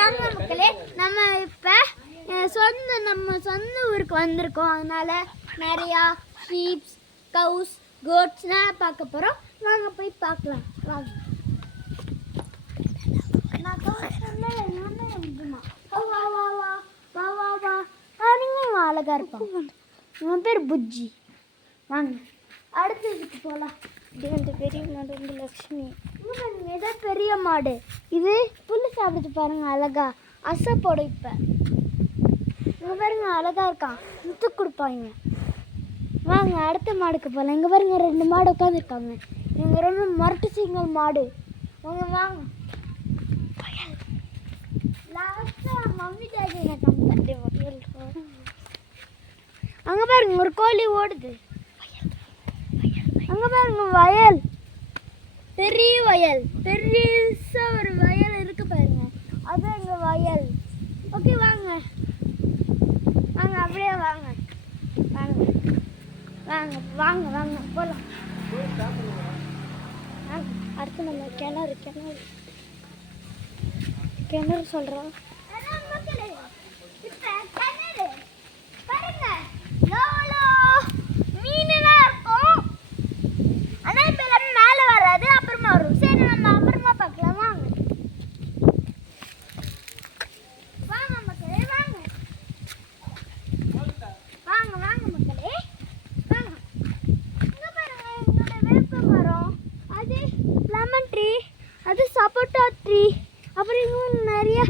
வாங்க மக்களே, நம்ம இப்போ நம்ம சொந்த ஊருக்கு வந்திருக்கோம். அதனால நிறையா ஷீப்ஸ், கவுஸ், கோட்ஸ்லாம் பார்க்க போகிறோம். வாங்க போய் பார்க்கலாம். வாங்க. நான் வா வா வா வா வா வா நீங்கள் அழகாக இருப்பான். இவன் பேர் புஜ்ஜி. வாங்க அடுத்த இதுக்கு போகலாம். இது வந்து பெரிய மாடு வந்து லக்ஷ்மி. ஏதோ பெரிய மாடு. இது புல்லு சாப்பிடுது பாருங்க, அழகா அசை போடும். இப்போ இங்கே பாருங்க அழகா இருக்கான், முத்து கொடுப்பாங்க. வாங்க அடுத்த மாடுக்கு போகலாம். இங்கே பாருங்க 2 மாடு உட்காந்துருக்காங்க. இவங்க 2 மரட்டு சிங்கல் மாடு. அவங்க வாங்க. மம்மி டாடி அங்கே பாருங்க ஒரு கோழி ஓடுது. அங்கே பாருங்க வயல், பெரிய வயல், பெருசா ஒரு வயல் இருக்கு பாருங்க. அதான் எங்க வயல். ஓகே வாங்க வாங்க, அப்படியே வாங்க வாங்க வாங்க வாங்க வாங்க போகலாம். அடுத்து நம்ம கிணறு கிணறு கிணறு சொல்கிறோம். அது சப்போட்டா ட்ரீ. அப்புறம் இன்னும் நிறைய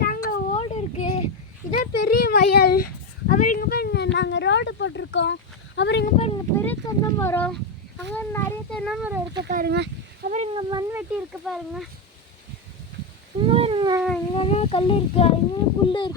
தேங்காய் ஓடு இருக்குது. இதே பெரிய வயல். அப்புறம் இங்கே பாருங்க நாங்கள் ரோடு போட்டிருக்கோம். அப்புறம் இங்கே பாருங்க பெரிய தென்னை மரம். அங்கே நிறைய தென்னை மரம் இருக்குது பாருங்க. அப்புறம் இங்கே மண்வெட்டி இருக்குது பாருங்க. இங்கே பாருங்க இங்கே கல் இருக்குது, இங்கே புல் இருக்குது.